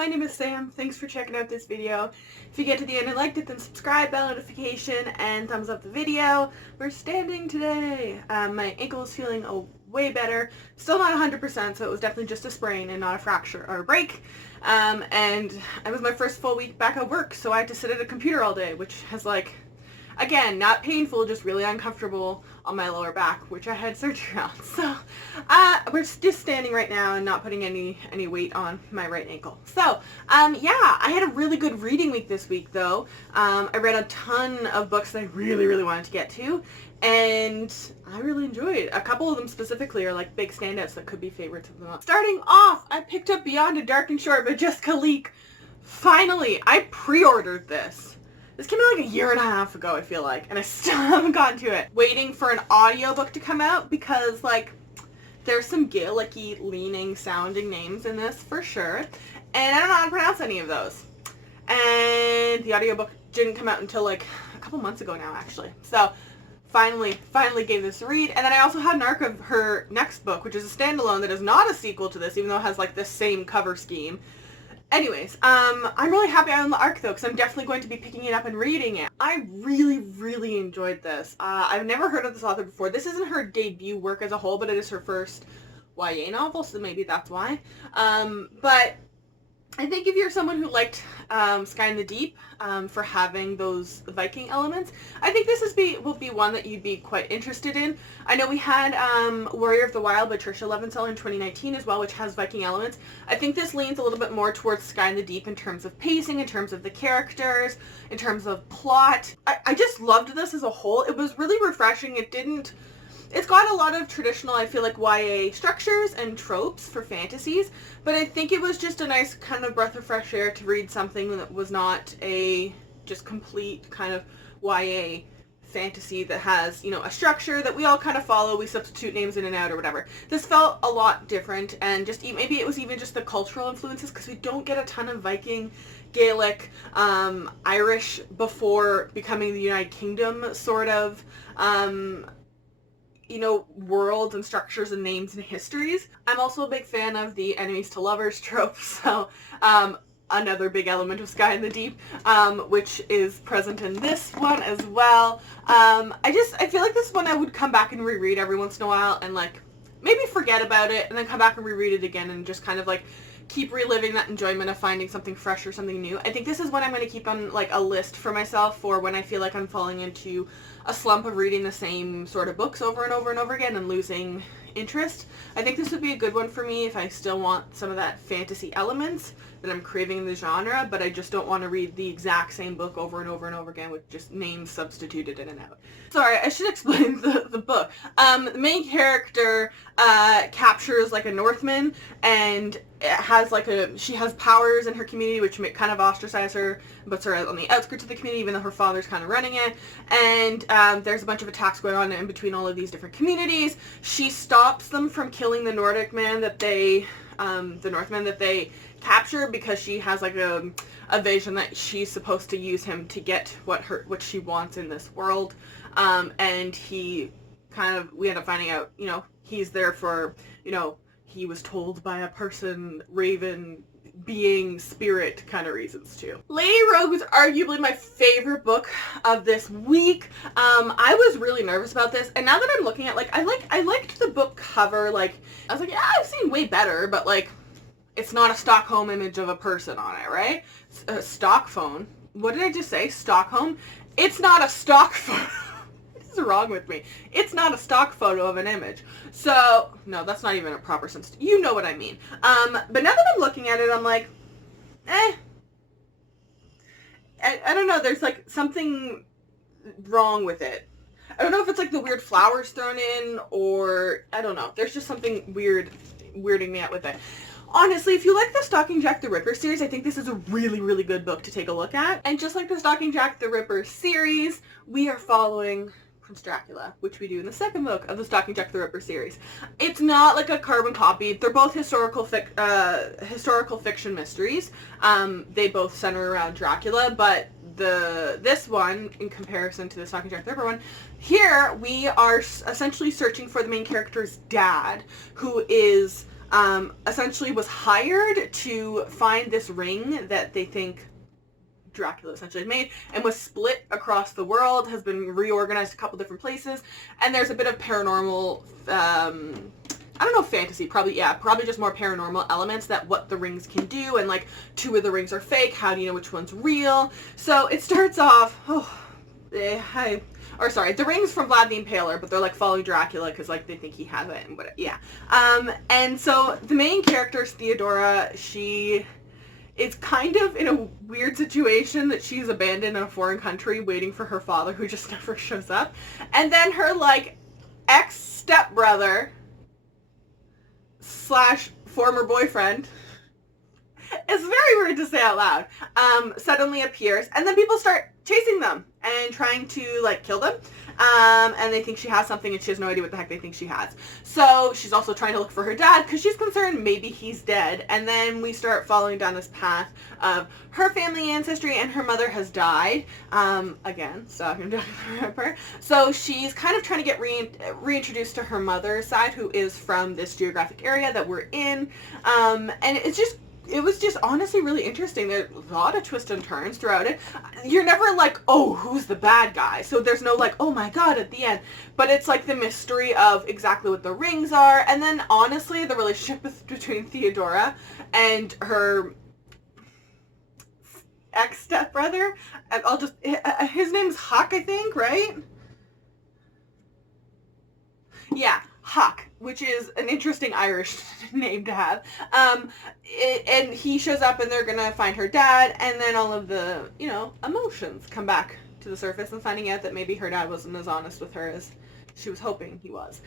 my name is Sam. Thanks for checking out this video. If you get to the end and liked it, then subscribe, bell notification, and thumbs up the video. We're standing today. My ankle is feeling way better. Still not 100%, so it was definitely just a sprain and not a fracture or a break. And it was my first full week back at work, so I had to sit at a computer all day, which has again, not painful, just really uncomfortable on my lower back, which I had surgery on. So we're just standing right now and not putting any weight on my right ankle. So yeah, I had a really good reading week this week though. I read a ton of books that I really wanted to get to, and I really enjoyed. A couple of them specifically are like big standouts that could be favorites of them. Starting off, I picked up Beyond a Dark and Short by Jessica Leek. Finally, I pre-ordered this. This came out like a year and a half ago, I feel like, and I still haven't gotten to it. Waiting for an audiobook to come out because, there's some Gaelic-y leaning sounding names in this for sure, and I don't know how to pronounce any of those. And the audiobook didn't come out until a couple months ago now, actually. So finally gave this a read. And then I also had an arc of her next book, which is a standalone that is not a sequel to this, even though it has this same cover scheme. Anyways, I'm really happy I own the ARC though, because I'm definitely going to be picking it up and reading it. I really enjoyed this. I've never heard of this author before. This isn't her debut work as a whole, but it is her first YA novel, so maybe that's why. But I think if you're someone who liked Sky in the Deep for having those Viking elements, I think this will be one that you'd be quite interested in. I know we had Warrior of the Wild by Tricia Levenseller in 2019 as well, which has Viking elements. I think this leans a little bit more towards Sky in the Deep in terms of pacing, in terms of the characters, in terms of plot. I just loved this as a whole. It was really refreshing. It's got a lot of traditional, I feel like, YA structures and tropes for fantasies, but I think it was just a nice kind of breath of fresh air to read something that was not a just complete kind of YA fantasy that has, a structure that we all kind of follow, we substitute names in and out or whatever. This felt a lot different, and just maybe it was even just the cultural influences, because we don't get a ton of Viking, Gaelic, Irish before becoming the United Kingdom sort of worlds and structures and names and histories. I'm also a big fan of the enemies to lovers trope, so another big element of Sky in the Deep, which is present in this one as well. I feel like this one I would come back and reread every once in a while and maybe forget about it and then come back and reread it again and just kind of keep reliving that enjoyment of finding something fresh or something new. I think this is one I'm going to keep on a list for myself for when I feel like I'm falling into a slump of reading the same sort of books over and over and over again and losing interest. I think this would be a good one for me if I still want some of that fantasy elements that I'm craving in the genre, but I just don't want to read the exact same book over and over and over again with just names substituted in and out. Sorry, I should explain the book. The main character captures a Northman, and it has she has powers in her community which kind of ostracize her, puts her on the outskirts of the community even though her father's kind of running it, and there's a bunch of attacks going on in between all of these different communities. She stops them from killing the Northman that they capture, because she has a vision that she's supposed to use him to get what she wants in this world, and we end up finding out, he's there for, he was told by a person, raven, being, spirit kind of reasons too. Lady Rogue was arguably my favorite book of this week. I was really nervous about this, and now that I'm looking at I liked the book cover. I was like, yeah, I've seen way better, but it's not a Stockholm image of a person on it, right? A stock phone. What did I just say? Stockholm? It's not a stock photo. What is wrong with me? It's not a stock photo of an image. So, no, that's not even a proper sense. You know what I mean. But now that I'm looking at it, I'm like, I don't know. There's something wrong with it. I don't know if it's the weird flowers thrown in, or I don't know. There's just something weirding me out with it. Honestly, if you like the Stalking Jack the Ripper series, I think this is a really good book to take a look at. And just like the Stalking Jack the Ripper series, we are following Prince Dracula, which we do in the second book of the Stalking Jack the Ripper series. It's not a carbon copy. They're both historical fiction mysteries. They both center around Dracula, but this one, in comparison to the Stalking Jack the Ripper one, here we are essentially searching for the main character's dad, who is essentially was hired to find this ring that they think Dracula essentially made, and was split across the world, has been reorganized a couple different places, and there's a bit of paranormal, I don't know, fantasy, probably just more paranormal elements, that what the rings can do, and like 2 of the rings are fake, how do you know which one's real? So it starts off, the rings from Vlad the Impaler, but they're like following Dracula because like they think he has it and whatever. Yeah. And so the main character is Theodora. She is kind of in a weird situation that she's abandoned in a foreign country waiting for her father, who just never shows up. And then her like ex-stepbrother / former boyfriend, it's very weird to say out loud, suddenly appears, and then people start chasing them and trying to like kill them, and they think she has something and she has no idea what the heck they think she has. So she's also trying to look for her dad because she's concerned maybe he's dead, and then we start following down this path of her family ancestry, and her mother has died, again, stalking Dr. Ripper. So she's kind of trying to get reintroduced to her mother's side, who is from this geographic area that we're in, and it was just honestly really interesting. There's a lot of twists and turns throughout it. You're never like, oh, who's the bad guy? So there's no like, oh my god, at the end. But it's like the mystery of exactly what the rings are. And then honestly, the relationship between Theodora and her ex-stepbrother. His name's Huck, I think, right? Yeah. Huck, which is an interesting Irish name to have. And he shows up and they're gonna find her dad, and then all of the, emotions come back to the surface, and finding out that maybe her dad wasn't as honest with her as she was hoping he was.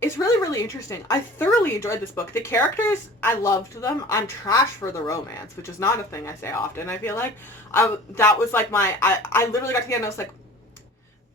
It's really, really interesting. I thoroughly enjoyed this book. The characters, I loved them. I'm trash for the romance, which is not a thing I say often. I feel like that was like I literally got to the end and I was like,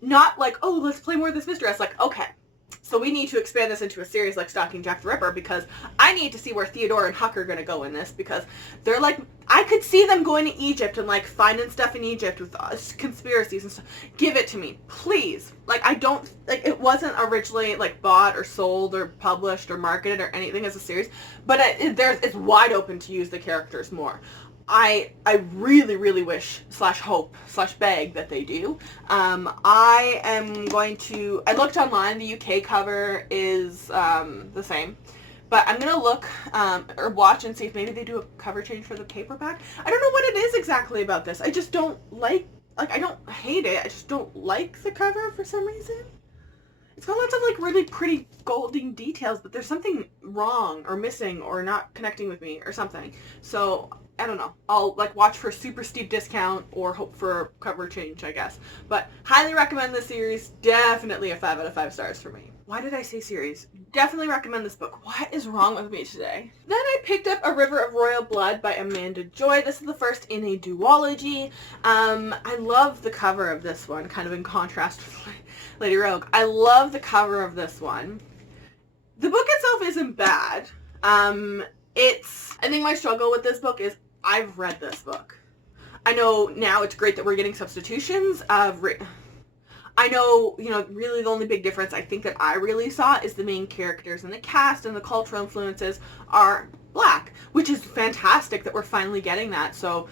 not like, oh, let's play more of this mystery. I was like, okay, so we need to expand this into a series like Stalking Jack the Ripper, because I need to see where Theodora and Huck are going to go in this, because they're like, I could see them going to Egypt and like finding stuff in Egypt with conspiracies and stuff. Give it to me, please. Like, I don't, like, it wasn't originally like bought or sold or published or marketed or anything as a series, but it's wide open to use the characters more. I really, really wish / hope / beg that they do. I looked online, the UK cover is the same, but I'm going to look or watch and see if maybe they do a cover change for the paperback. I don't know what it is exactly about this. I just don't like I don't hate it, I just don't like the cover for some reason. It's got lots of like really pretty golden details, but there's something wrong or missing or not connecting with me or something. So I don't know. I'll like watch for a super steep discount or hope for a cover change, I guess. But highly recommend this series. Definitely a 5 out of 5 stars for me. Why did I say series? Definitely recommend this book. What is wrong with me today? Then I picked up A River of Royal Blood by Amanda Joy. This is the first in a duology. I love the cover of this one, kind of in contrast with Lady Rogue. I love the cover of this one. The book itself isn't bad. I think my struggle with this book is I've read this book. I know now it's great that we're getting substitutions of I know, really the only big difference I think that I really saw is the main characters and the cast and the cultural influences are Black, which is fantastic that we're finally getting that. So,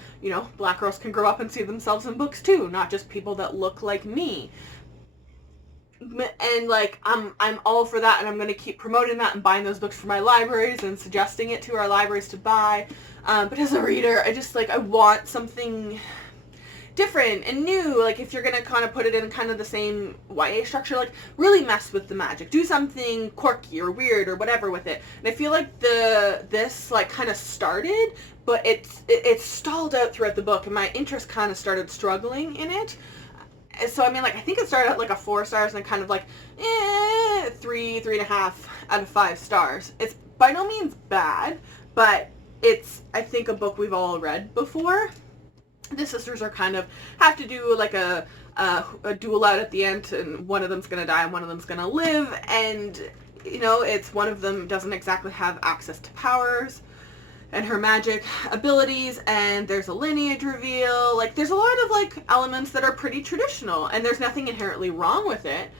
Black girls can grow up and see themselves in books too, not just people that look like me. And like, I'm all for that, and I'm going to keep promoting that and buying those books for my libraries and suggesting it to our libraries to buy. But as a reader, I want something different and new. Like, if you're going to kind of put it in kind of the same YA structure, like, really mess with the magic. Do something quirky or weird or whatever with it. And I feel like this like kind of started, but it stalled out throughout the book, and my interest kind of started struggling in it. So, I think it started at like a 4 stars and kind of like, 3.5 out of 5 stars. It's by no means bad, but it's, I think, a book we've all read before. The sisters are kind of, have to do like a duel out at the end, and one of them's going to die and one of them's going to live, and, it's one of them doesn't exactly have access to powers and her magic abilities, and there's a lineage reveal. Like, there's a lot of like elements that are pretty traditional, and there's nothing inherently wrong with it.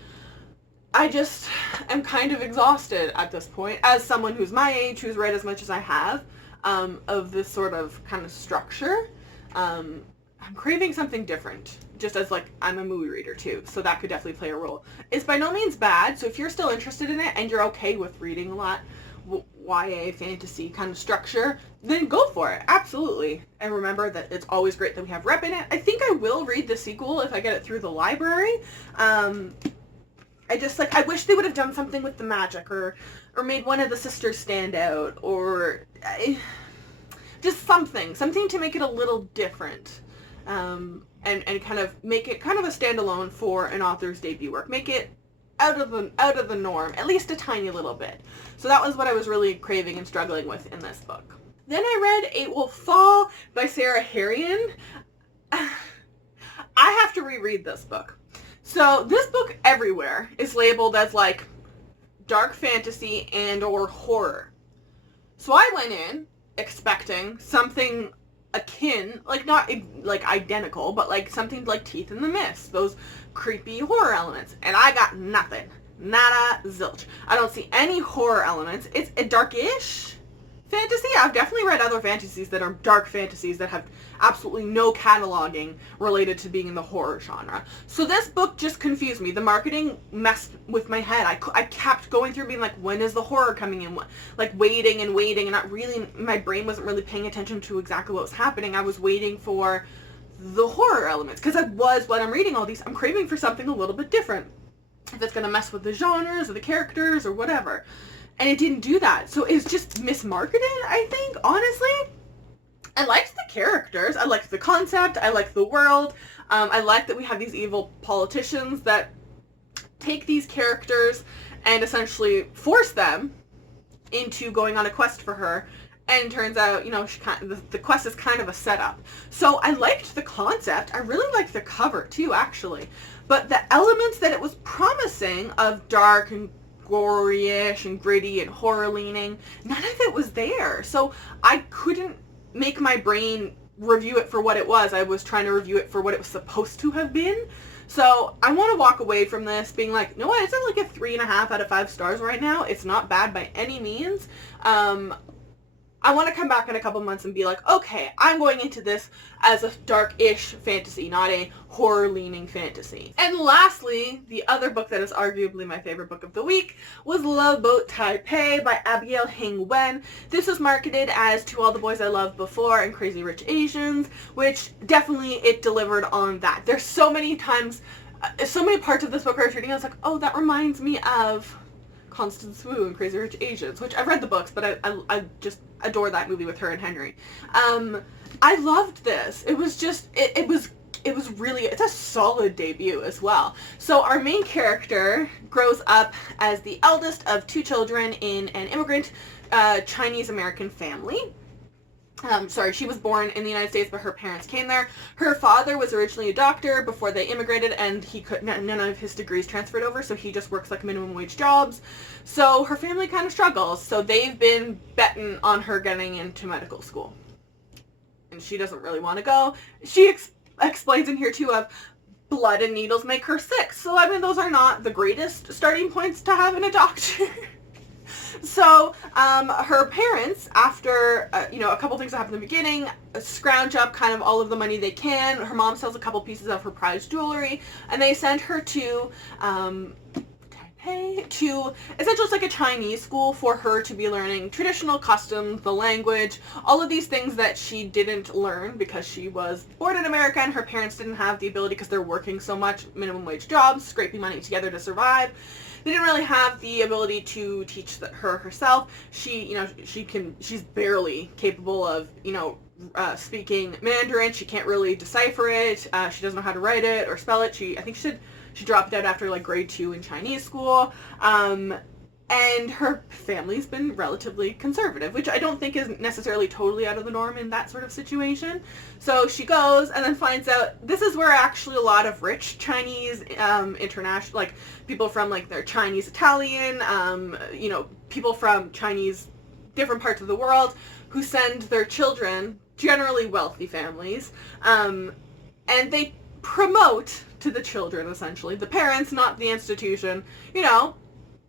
I just am kind of exhausted at this point, as someone who's my age, who's read as much as I have, of this sort of kind of structure. I'm craving something different, just as, like, I'm a movie reader too, so that could definitely play a role. It's by no means bad, so if you're still interested in it and you're okay with reading a lot YA fantasy kind of structure, then go for it, absolutely. And remember that it's always great that we have rep in it. I think I will read the sequel if I get it through the library. I wish they would have done something with the magic, or made one of the sisters stand out, or just something to make it a little different. And kind of make it kind of a standalone for an author's debut work. Make it out of the norm, at least a tiny little bit. So that was what I was really craving and struggling with in this book. Then I read Eight Will Fall by Sarah Harrion. I have to reread this book. So this book everywhere is labeled as, like, dark fantasy and or horror. So I went in expecting something akin, like, not like identical, but like something like Teeth in the Mist, those creepy horror elements, and I got nothing. Nada, zilch. I don't see any horror elements. It's a darkish fantasy. I've definitely read other fantasies that are dark fantasies that have absolutely no cataloging related to being in the horror genre. So this book just confused me. The marketing messed with my head. I kept going through being like, when is the horror coming in? Like waiting and not really, my brain wasn't really paying attention to exactly what was happening. I was waiting for the horror elements, because when I'm reading all these, I'm craving for something a little bit different. If it's going to mess with the genres or the characters or whatever. And it didn't do that. So it's just mismarketed, I think, honestly. I liked the characters. I liked the concept. I liked the world. I like that we have these evil politicians that take these characters and essentially force them into going on a quest for her. And it turns out, you know, the quest is kind of a setup. So I liked the concept. I really liked the cover too, actually. But the elements that it was promising of dark and gory-ish and gritty and horror leaning, none of it was there. So I couldn't make my brain review it for what it was. I was trying to review it for what it was supposed to have been. So I want to walk away from this being like, you know what, it's at like a 3.5 out of 5 stars right now. It's not bad by any means. I want to come back in a couple months and be like, okay, I'm going into this as a dark-ish fantasy, not a horror-leaning fantasy. And lastly, the other book that is arguably my favorite book of the week was Love Boat Taipei by Abigail Hing Wen. This was marketed as To All the Boys I Loved Before and Crazy Rich Asians, which definitely it delivered on that. There's so many times, so many parts of this book I was reading, I was like, oh, that reminds me of Constance Wu and Crazy Rich Asians, which I've read the books, but I just adore that movie with her and Henry. I loved this. It was just, it was really, it's a solid debut as well. So our main character grows up as the eldest of 2 children in an immigrant Chinese-American family. She was born in the United States, but her parents came there. Her father was originally a doctor before they immigrated, and none of his degrees transferred over, so he just works like minimum wage jobs. So her family kind of struggles, so they've been betting on her getting into medical school. And she doesn't really want to go. She explains in here too of blood and needles make her sick. So, I mean, those are not the greatest starting points to having a doctor. So, her parents, after, a couple things that happen in the beginning, scrounge up kind of all of the money they can. Her mom sells a couple pieces of her prized jewelry, and they send her to, Taipei, to essentially it's like a Chinese school for her to be learning traditional customs, the language, all of these things that she didn't learn because she was born in America and her parents didn't have the ability because they're working so much, minimum wage jobs, scraping money together to survive. They didn't really have the ability to teach her herself. She's barely capable of, speaking Mandarin. She can't really decipher it. She doesn't know how to write it or spell it. I think she dropped out after like grade 2 in Chinese school. And her family's been relatively conservative, which I don't think is necessarily totally out of the norm in that sort of situation. So she goes and then finds out this is where actually a lot of rich Chinese, international, like people from like their Chinese Italian, people from Chinese different parts of the world who send their children, generally wealthy families, and they promote to the children, essentially. The parents, not the institution. You know,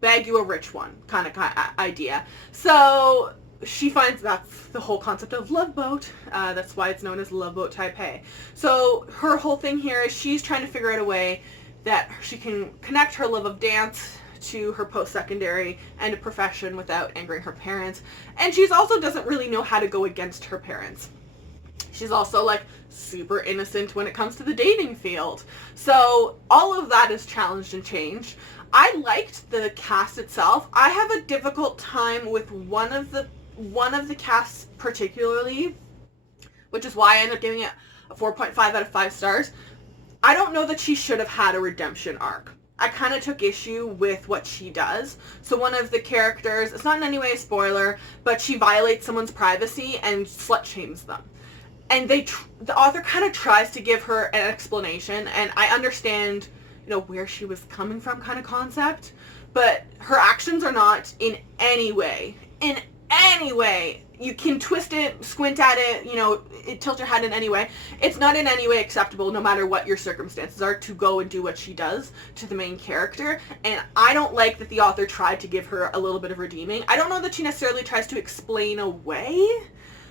bag you a rich one kind of idea. So she finds that's the whole concept of Love Boat. That's why it's known as Love Boat Taipei. So her whole thing here is she's trying to figure out a way that she can connect her love of dance to her post-secondary and a profession without angering her parents. And she's also doesn't really know how to go against her parents. She's also like super innocent when it comes to the dating field. So all of that is challenged and changed. I liked the cast itself. I have a difficult time with one of the casts particularly, which is why I ended up giving it a 4.5 out of 5 stars. I don't know that she should have had a redemption arc. I kind of took issue with what she does. So one of the characters, it's not in any way a spoiler, but she violates someone's privacy and slut shames them. And the author kind of tries to give her an explanation, and I understand, you know, where she was coming from kind of concept, but her actions are not in any way, you can twist it, squint at it, you know, tilt your head in any way. It's not in any way acceptable, no matter what your circumstances are, to go and do what she does to the main character. And I don't like that the author tried to give her a little bit of redeeming. I don't know that she necessarily tries to explain away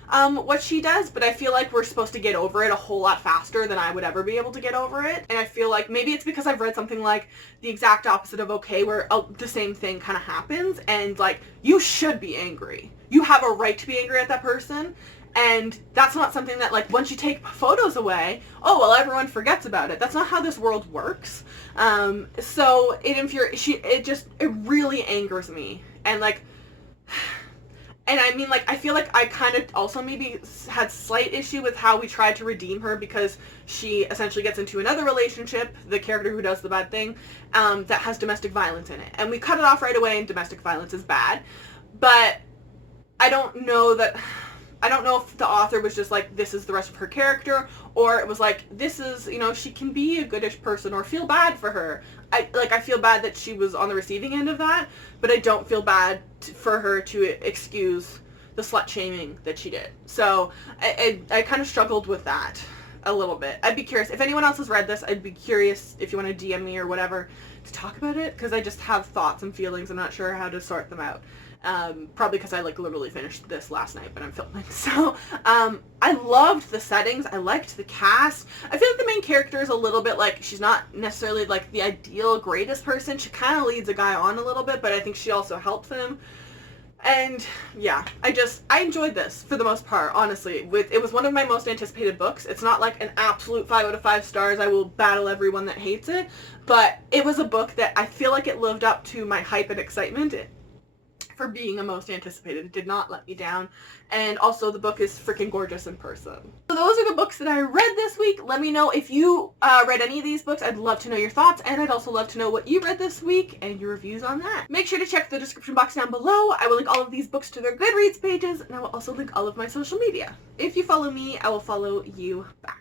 what she does, but I feel like we're supposed to get over it a whole lot faster than I would ever be able to get over it. And I feel like maybe it's because I've read something like the exact opposite of Okay, where the same thing kind of happens, and like, you should be angry. You have a right to be angry at that person, and that's not something that, like, once you take photos away, oh, well, everyone forgets about it. That's not how this world works. So it really angers me. And like, and I mean, like, I feel like I kind of also maybe had slight issue with how we tried to redeem her, because she essentially gets into another relationship, the character who does the bad thing, that has domestic violence in it. And we cut it off right away, and domestic violence is bad. But I don't know if the author was just like, this is the rest of her character, or it was like, this is, you know, she can be a goodish person, or feel bad for her. I feel bad that she was on the receiving end of that, but I don't feel bad for her to excuse the slut shaming that she did. So I kind of struggled with that a little bit. I'd be curious if anyone else has read this. I'd be curious if you want to DM me or whatever to talk about it, because I just have thoughts and feelings. I'm not sure how to sort them out. Probably because I like literally finished this last night, but I'm filming. So I loved the settings. I liked the cast. I feel like the main character is a little bit like, she's not necessarily like the ideal greatest person. She kind of leads a guy on a little bit, but I think she also helps him. And yeah, I enjoyed this for the most part, honestly. It was one of my most anticipated books. It's not like an absolute 5 out of 5 stars. I will battle everyone that hates it, but it was a book that I feel like it lived up to my hype and excitement for being a most anticipated. It did not let me down. And also, the book is freaking gorgeous in person. So those are the books that I read this week. Let me know if you read any of these books. I'd love to know your thoughts, and I'd also love to know what you read this week and your reviews on that. Make sure to check the description box down below. I will link all of these books to their Goodreads pages, and I will also link all of my social media. If you follow me, I will follow you back.